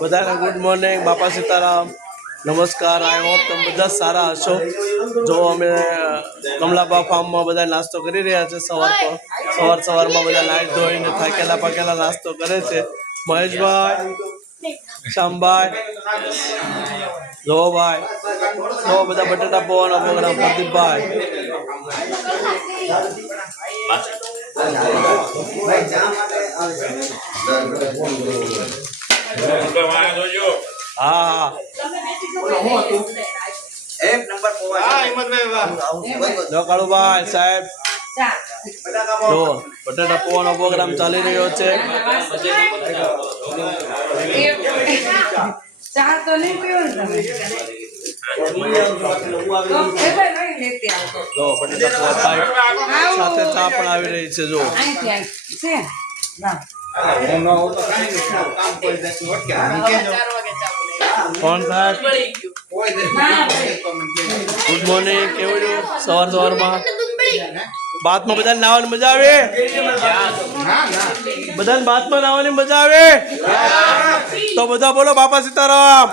બધાને good morning, બાપા સીતારામ, નમસ્કાર. આઈ હોપ તમે બધા સારા હશો. જો અમે કમલાબા ફાર્મમાં બધા નાસ્તો કરી રહ્યા છે. સવારમાં બધા નાઈ ધોઈને થાકેલા પાકેલા નાસ્તો કરે છે. મહેશભાઈ, શ્યામભાઈ, જોભાઈ, જો બધા બટાટા પૌવાનો પ્રોગ્રામ. પ્રદીપભાઈ, હા કાળુભાઈ સાહેબ, જો બટાટા પૌવાનો પ્રોગ્રામ ચાલી રહ્યો છે. જો બટાટા સાથે ચા પણ આવી રહી છે. જો કોણ સાહેબ? Good morning. કેવું સવારમાં બાથમાં બધાને નાહવાની મજા આવે? બધાને બાથમાં નાહવાની મજા આવે? તો બધા બોલો બાપા સીતારામ.